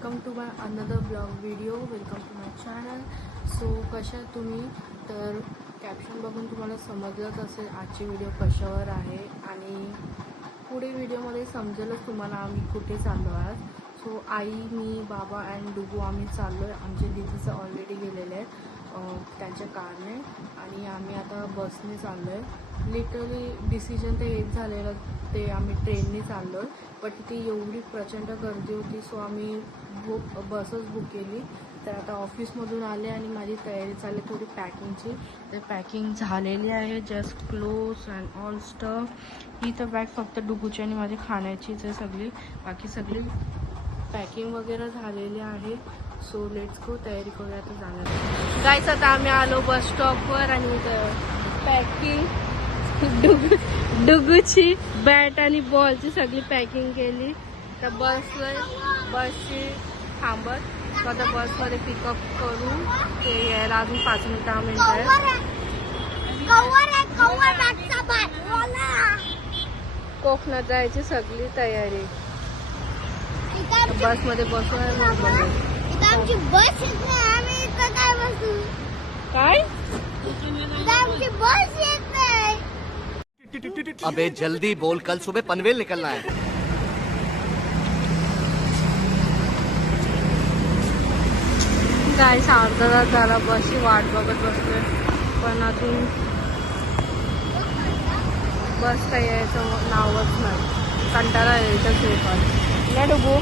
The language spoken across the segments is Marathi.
Welcome to my another blog video. Welcome to my channel. So कशा आहात तुम्ही? तर कॅप्शन बघून तुम्हाला समजलंच असेल आजची व्हिडिओ कशावर आहे आणि पुढे व्हिडिओमध्ये समजेलच तुम्हाला आम्ही कुठे चाललो आहोत. सो आई, मी, बाबा अँड डुगू आम्ही चाललो आहे. आमचे दीदीचं ऑलरेडी गेलेले आहेत त्यांच्या कारने आणि आम्ही आता बसने चाललो आहे. लिटरली डिसिजन ते हेच झालेलं, ते आम्ही ट्रेनने चाललो आहे. बट तिथे एवढी प्रचंड गर्दी होती, सो आम्ही बसच बुक केली. तर आता ऑफिसमधून आले आणि माझी तयारी चालली थोडी पॅकिंगची. तर पॅकिंग झालेली आहे, just clothes and all stuff. ही तर बॅग फक्त डुगूची आणि माझी खाण्याचीच आहे सगळी, बाकी सगळी पॅकिंग वगैरे झालेली आहे. सो लेट्स गो, तयारी करूया आता जाणार. गाईस आता आम्ही आलो बस स्टॉपवर आणि पॅकिंग डुगूची बॅट आणि बॉलची सगळी पॅकिंग केली. तर बसची थांबत, तर आता बसमध्ये पिकअप करू. ते यायला अजून 5 मिनिटं 10 मिनिटं आहे. कोकणात जायची सगळी तयारी. बसमध्ये बसू आहे मग बघू. काय अबे जल्दी बोल, कल सुबह पनवेल निकलना है. काय अर्धा तास झाला बसची वाट बघत बसलोय, पण अजून बस काही यायचं नावच नाही. कंटाळा यायचा शेवट ना डुगू.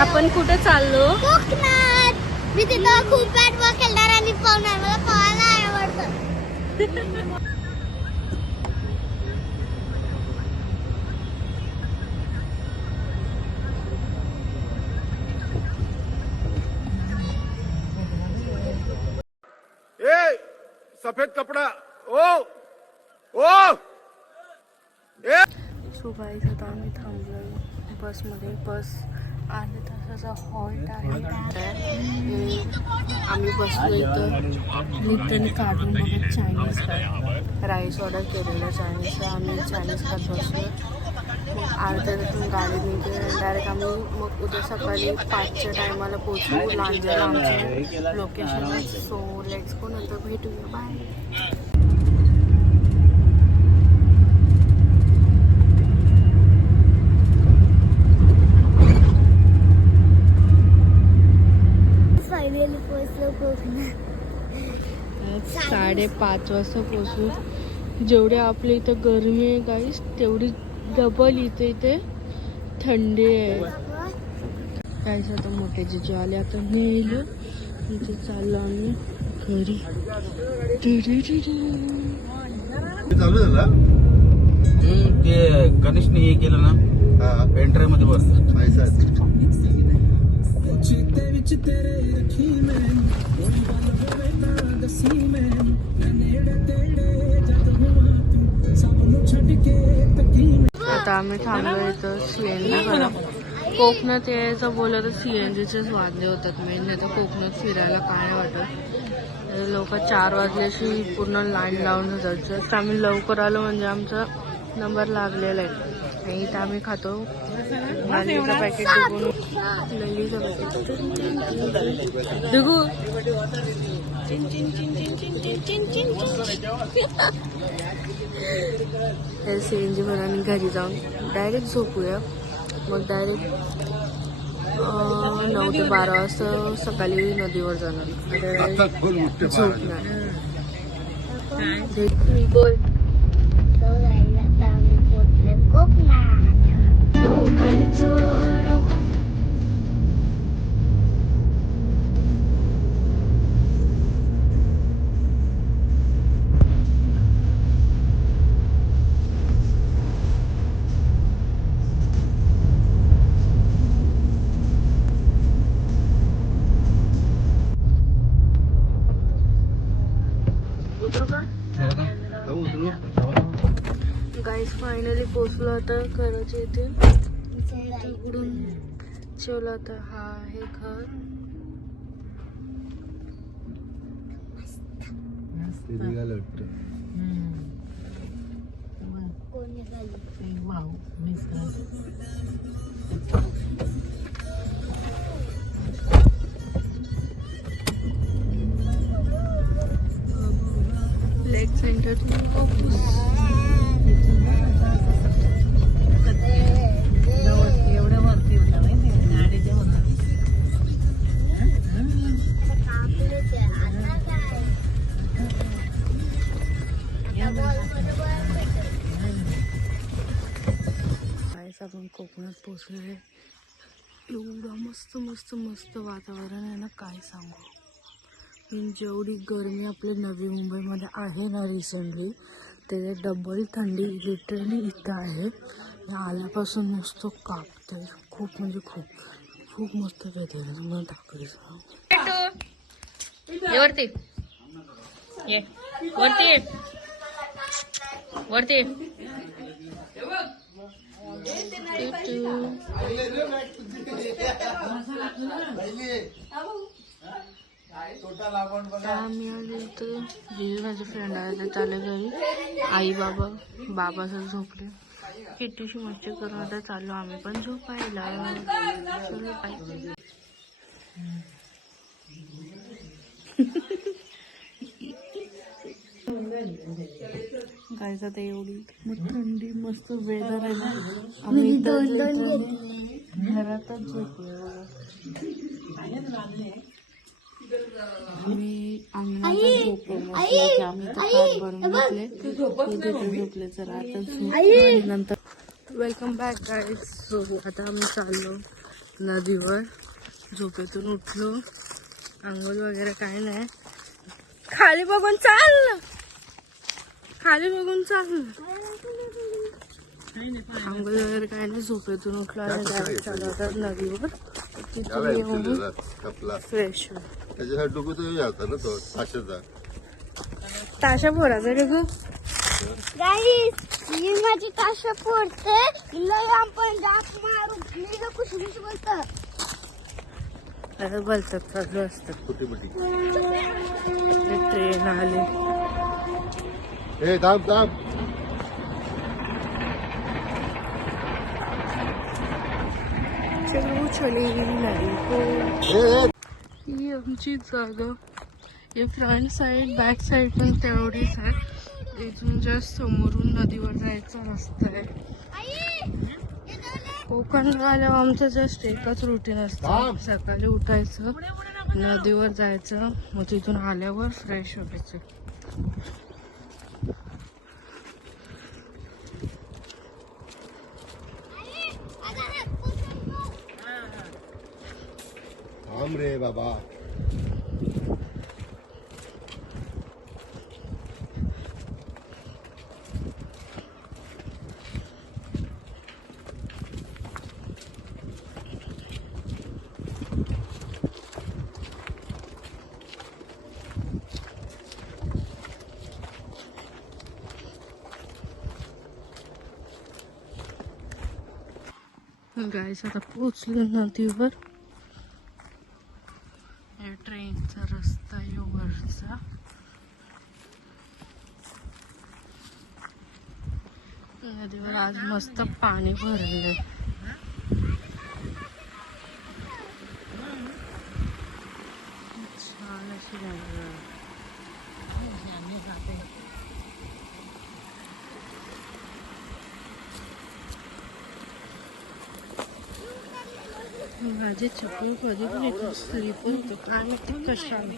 आपण कुठे चाललो? कोकणात. मी तिथं खूप बॅट बॉल खेळणार आणि पळणार. मला पळायला आवडतं. ए सफेद कपडा ओ ओ ए. सो गाईस आता आम्ही थांबलोय बसमध्ये. बस अर्ध्या तासाचा हॉल्ट आहे. आम्ही बसलो इथं लिटरली काढून बघत चायनीज राईस ऑर्डर केलेलं चायनीजचं. आम्ही चायनीज खात बसलो. अर्ध्या तासातून गाडी निघेल डायरेक्ट आम्ही मग उद्या सकाळी 5च्या टायमाला पोचू लांजाला आमच्या लोकेशनला. सो लेट्स गो, नंतर भेटूया. बाय. फायनली पोहोचलो कोकणात. 5:30 वाजता पोचू. जेवढी आपल्या इथं गरमी आहे गाईस, तेवढी डबल इथे थंडी आहे. काहीच आता मोठे जिजू आले, आता नेलो इथे चाललो आम्ही घरी. चालू झाला ते गणेशने हे केलं ना, पेंट्राय मध्ये बस. आता आम्ही थांबलो इथं CNG करा. कोकणात यायचं बोललं तर CNGचेच वांदे होतात मेन, नाही तर कोकणात फिरायला काय वाटत. लोक 4 वाजल्याशी पूर्ण लाईन लावून जातात. जस्ट आम्ही लवकर आलो म्हणजे आमचा नंबर लागलेला आहे. आणि इथं आम्ही खातो ललीचं पॅकेट. ललीचं पॅकेट डुगू. CNG भरून आम्ही घरी जाऊन डायरेक्ट झोपूया. मग डायरेक्ट 9 ते 12 वाजता सकाळी नदीवर जाणार. झोपणार. बोल. गाईस फायनली पोचलो आता करायचं इथे. उघडून ठेवलं आता. हा आहे घर. कोण निघाली? वाव मिस पोचले. एवढं मस्त मस्त मस्त वातावरण आहे ना, काय सांगू. जेवढी गरमी आपल्या नवी मुंबईमध्ये आहे ना रिसेंटली, ते डबल थंडी लिटरली इथं आहे. आल्यापासून नुसतं कापतंय खूप, म्हणजे खूप खूप मस्त वेदर आहे. मला दाखवायचं वरती ये, वरती वरती. आम्ही आलो इथं, जे माझे फ्रेंड आहे ते चालले घरी. आई बाबा सर झोपले. किट्टूशी मच्छी करून आता चाललो आम्ही पण झोपायला. चलो बाय. गायचा तर एवढी मग थंडी मस्त वेदर आहे ना, आम्ही घरातच झोपलो. आम्ही अंगणातच झोपलो. मस्त आम्ही तर खाट भरून घेतले, तिथे झोपले. तर आता झोप नंतर. Welcome back guys. सो आता आम्ही चाललो नदीवर. झोपेतून उठलो, आंघोळ वगैरे काय नाही. खाली बघून चाल, खाली बघून चाल. आंघोळ वगैरे काय नाही, झोपेतून उठलो आणि डायरेक्ट चालू होता नदीवर. तिथून येऊन फ्रेश हो. त्याच्यासाठी डोकं तर यायचा ना तो ताशाचा. ताशा पोराचा डोकं. गाईस मी माझी ताशा फोडते. लय आपण डाक मारू. मी कुशी बोलतो. बोलतात चालू असतात. छोटी मोठी ट्रेन आली. ए थांब थांब. चलो चले नाही हो. ए ही आमची जागा. हे फ्रंट साईड बॅक साईड पण तेवढीच आहे. इथून जस्ट समोरून नदीवर जायचा रस्ता आहे. कोकणला आल्यावर आमचं जस्ट एकच रुटीन असतं. सकाळी उठायचं, नदीवर जायचं, मग तिथून आल्यावर फ्रेश व्हायचं. थांब रे बाबा. गाईस आता पोचलो नदीवर. ट्रेनचा रस्ता आहे वरचा. नदीवर आज मस्त पाणी भरलंय. छान अशी नदी आहे. माझे चप्पल कधी पण येतो, स्लीपर होतो काय माहिती कशाने.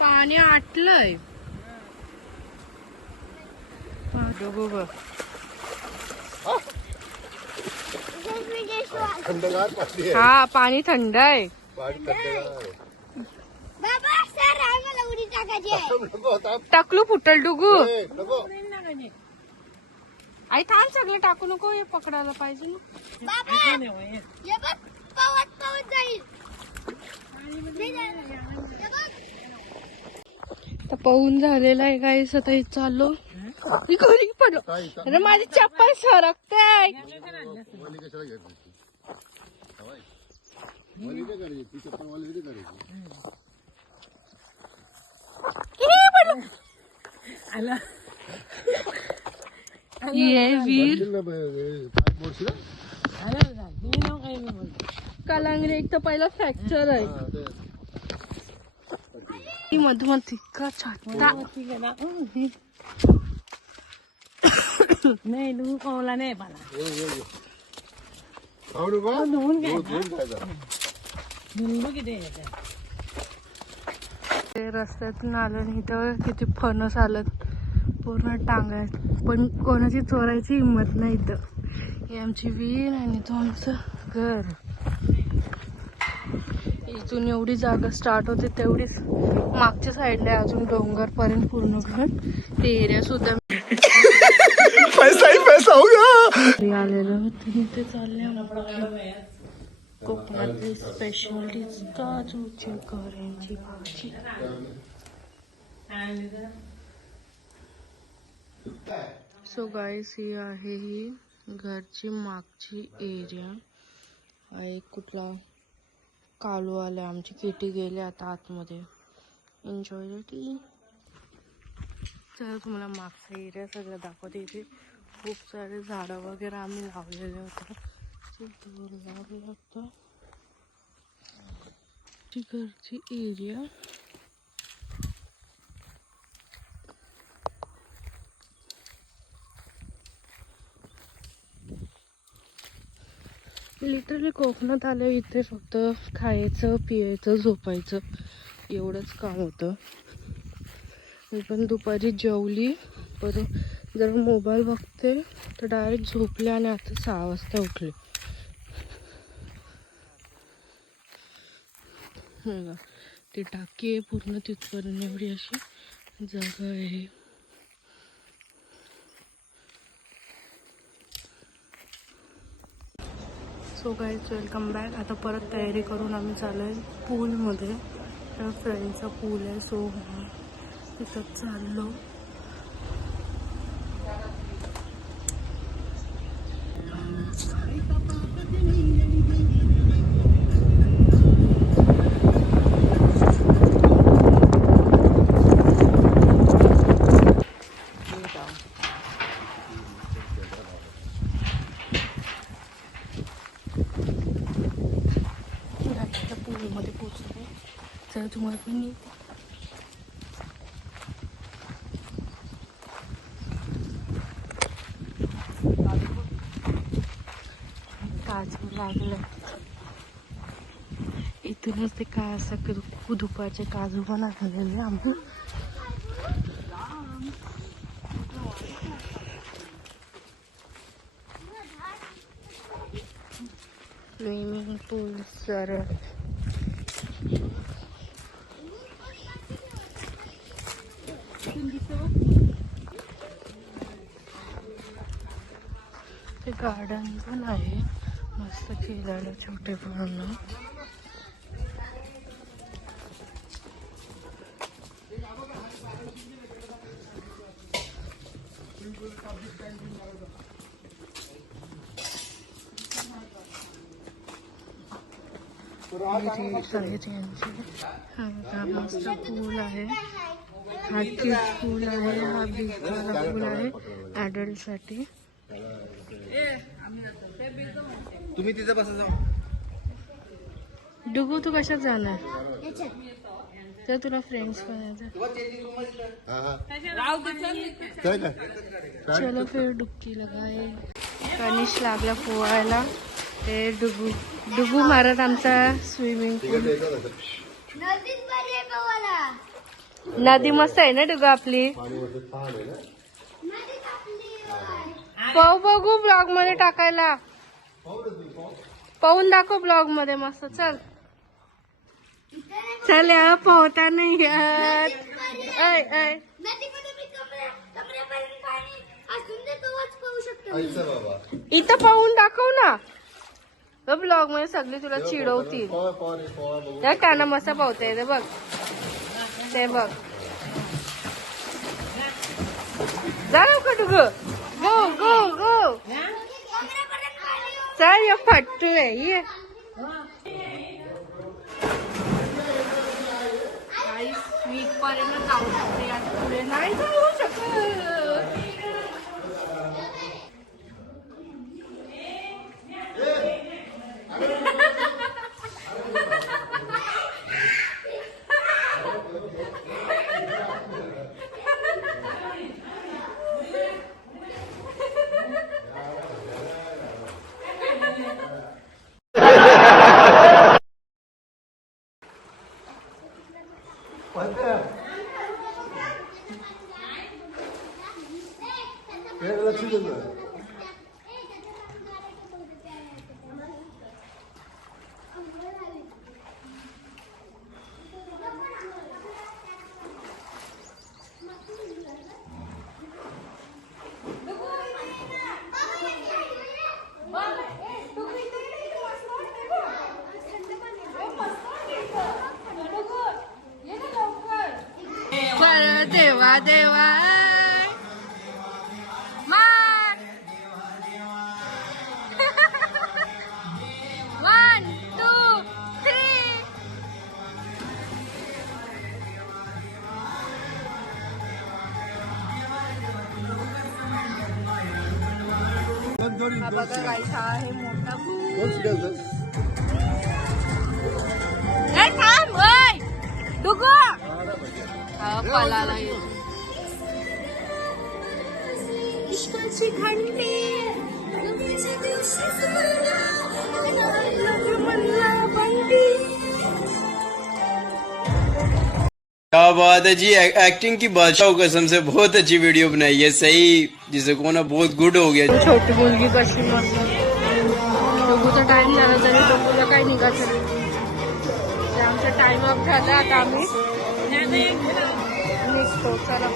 पाणी आटलंय. थंडगार पाणी आहे. हा पाणी थंड आहे. पाणी थंडगार आहे. बाबा सर आम्हाला उडी टाकायची आहे. नको थांब. टाकलू फुटल डुगू. ए, नको. आई थांब, सगळं टाकू नको, हे पकडायला पाहिजे ना. बाबा हे बघ पवत पवत जाईल. हे बघ. तर पाहून झालेला आहे गाईस. आता हे चाललो. मी घरी पडलो. अरे माझी चप्पल सरकते. वाली कशाला घ्यायची? वाली नाही करायची, ती चप्पल वाली नाही करायची. ये वीर पाय मोडशील ना? कलांगरी एक तर पहिला फ्रॅक्चर आहे. हा, ते. ती मधुमती का छाटा नाही लू कवला नाही मला. खाऊ नका. धुवून खायचा. लिंबू किती ते रस्त्यातून आलं आणि इथं किती फणस आलं पूर्ण टांगा, पण कोणाची चोरायची हिंमत नाही इथं. ही आमची विहीर आणि तो आमचं घर. इथून एवढी जागा स्टार्ट होते तेवढीच मागच्या साईडला अजून डोंगरपर्यंत पूर्ण घर. ते एरिया सुद्धा पैसा ही पैसा होगा. आलेलं होतं. इथे चालले कोकणातली स्पेशल डिश काजूची गऱ्यांची भाजी. सो गाईस, ही आहे ही घरची मागची एरिया. हा एक कुठला कालू आला, आमची किटी गेली आता आतमध्ये. Enjoy the T. चला तुम्हाला मागचा एरिया सगळं दाखवते. इथे खूप सारे झाडं वगैरे आम्ही लावलेले होते. लागतं घरची एरिया. लिटरली कोकणात आलं इथे फक्त खायचं पियायचं झोपायचं एवढंच काम होतं. मी पण दुपारी जेवली, परत जर मोबाईल बघते तर डायरेक्ट झोपले आणि आता 6 वाजता उठले. ती टाकी आहे पूर्ण तिथपर्यंत एवढी अशी जागा आहे. So guys, welcome back. आता परत तयारी करून आम्ही चालू आहे पूलमध्ये. फ्रेंडचा पूल आहे, सो तिथं चाललो. पूलमध्ये पोचलो. चला तुम्हाला पण काजू लागलं. इथूनच ते काय असं दुपारचे काजू पण आणलेले आम्ही. स्विमिंग पूल सर ते गार्डन पण आहे मस्त खेळायला छोटे पोरांना. हा मस्त पूल आहे. हा किड्स पूल आहे. हा बीच वाला पूल आहे ॲडल्ट साठी. तुम्ही तिथे बसा जाऊ. डुगू, तू कशात जाणार? तर तुला फ्रेंड्स बनायचं. चलो फिर डुबकी लगाए. कनिश लागला पोहायला. ते डुगू मारत आमचा स्विमिंग पूल. नदी मस्त आहे ना डुगू आपली. पाहू बघू ब्लॉग मध्ये टाकायला. पाहून दाखव ब्लॉग मध्ये मस्त. चल चल या पोहता नाही येत. ऐ ऐ इथं पाहून दाखव ना. ब्लॉग मध्ये सगळी तुला चिडवतील. त्यांना मस्त पावता येते बघ. ते बघ. जा लवकर डुग. गो गो गो. चल ये फट्टू आहे ये. वीक पर्यंत जाऊ शकते, पुढे नाही जाऊ शकत. देवा देवा वन टू थ्री हा बघा काय हा आहे मोठा थांब ओय डुगू हा पालाला येतो इश्काची घंटी गमतीच्या दिवशी म्हणला बंदी क्या बात है जी, एक्टिंग की बादशाह कसम से बहुत अच्छी वीडियो बनाई है, सही जिसे को ना बहुत गुड हो गया। छोटी मुलगी कशी मस्त डोगूचा टाइम झाला तरी डोगूला काही निघायचं नाही. ते आमचा टाइम अप झाला आता आम्ही निघतो. चला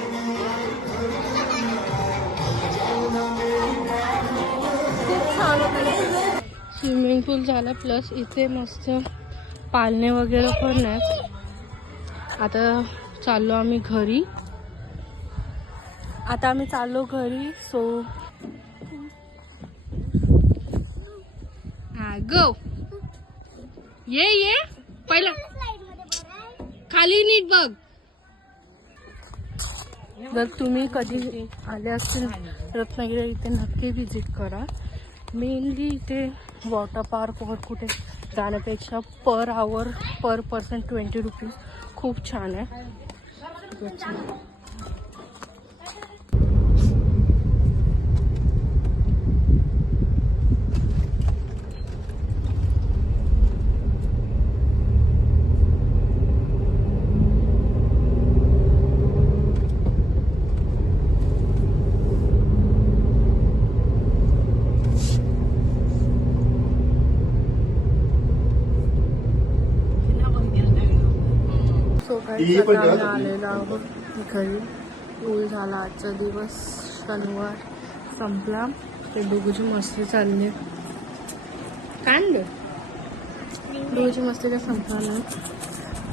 खूप छान होतं. स्विमिंग पूल झाला प्लस इथे मस्त पाळणे वगैरे पण आहेत. आता चाललो आम्ही घरी. सो गो ये पहिला खाली नीट बघ. जर तुम्ही कधी आले असतील रत्नागिरी इथे नक्की विजिट करा. मेनली इथे वॉटर पार्क वर कुठे जाण्यापेक्षा पर आवर पर पर्सन 20 रुपीज खूप छान आहे. आलेलो आहोत घरी. पूल झाला आजचा दिवस. शनिवार संपला. ते डोगूची मस्ती चालली. काय डोगूची मस्ती काय संपला नाही.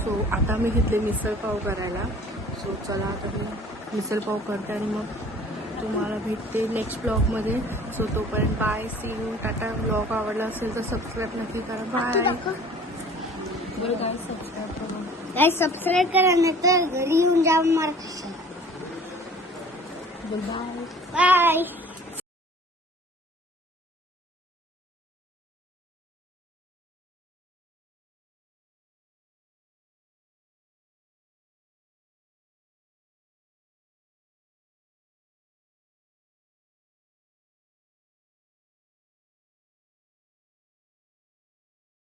सो आता मी घेतले मिसळ पाव करायला. सो चला आता मी मिसळ पाव करते आणि मग तुम्हाला भेटते नेक्स्ट ब्लॉगमध्ये. सो तोपर्यंत bye, see you, tata. Blog आवडला असेल तर सबस्क्राईब नक्की करा. बाय. सबस्क्राईब करा. गाइस सबस्क्राइब करा नंतर घरी येऊन जा. बाय.